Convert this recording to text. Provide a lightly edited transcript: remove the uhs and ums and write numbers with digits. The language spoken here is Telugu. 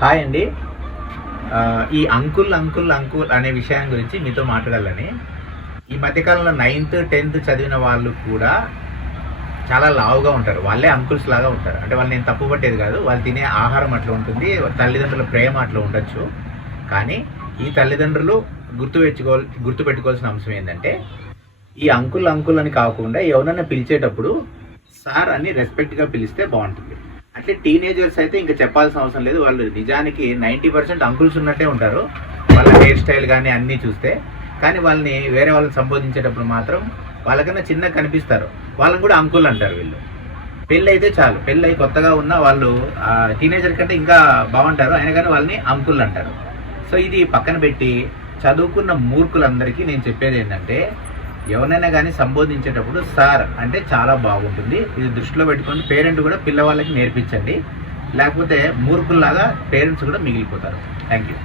హాయ్ అండి. ఈ అంకుల్ అంకుల్ అంకుల్ అనే విషయం గురించి మీతో మాట్లాడాలని. ఈ మధ్యకాలంలో 9th 10th చదివిన వాళ్ళు కూడా చాలా లావుగా ఉంటారు. వాళ్ళే అంకుల్స్ లాగా ఉంటారు. అంటే వాళ్ళు నేను తప్పు పట్టేది కాదు, వాళ్ళు తినే ఆహారం అట్లా ఉంటుంది, తల్లిదండ్రుల ప్రేమ అట్లా ఉండొచ్చు. కానీ ఈ తల్లిదండ్రులు గుర్తుపెట్టుకోవాల్సిన అంశం ఏంటంటే, ఈ అంకుల్ అంకుల్ అని కాకుండా ఎవరన్నా పిలిచేటప్పుడు సార్ అని రెస్పెక్ట్గా పిలిస్తే బాగుంటుంది. అట్లే టీనేజర్స్ అయితే ఇంకా చెప్పాల్సిన అవసరం లేదు. వాళ్ళు నిజానికి 90% అంకుల్స్ ఉన్నట్టే ఉంటారు, వాళ్ళ హెయిర్ స్టైల్ కానీ అన్నీ చూస్తే. కానీ వాళ్ళని వేరే వాళ్ళని సంబోధించేటప్పుడు మాత్రం వాళ్ళకన్నా చిన్నగా కనిపిస్తారు, వాళ్ళని కూడా అంకుల్ అంటారు వీళ్ళు. పెళ్ళి అయితే చాలు, పెళ్ళి అయి కొత్తగా ఉన్న వాళ్ళు టీనేజర్ కంటే ఇంకా బాగుంటారు, అయినా కానీ వాళ్ళని అంకుల్ అంటారు. సో ఇది పక్కన పెట్టి చదువుకున్న మూర్ఖులందరికీ నేను చెప్పేది ఏంటంటే, ఎవరైనా కానీ సంబోధించేటప్పుడు సార్ అంటే చాలా బాగుంటుంది. ఇది దృష్టిలో పెట్టుకొని పేరెంట్ కూడా పిల్లవాళ్ళకి నేర్పించండి, లేకపోతే మూర్ఖుల్లాగా పేరెంట్స్ కూడా మిగిలిపోతారు. Thank you.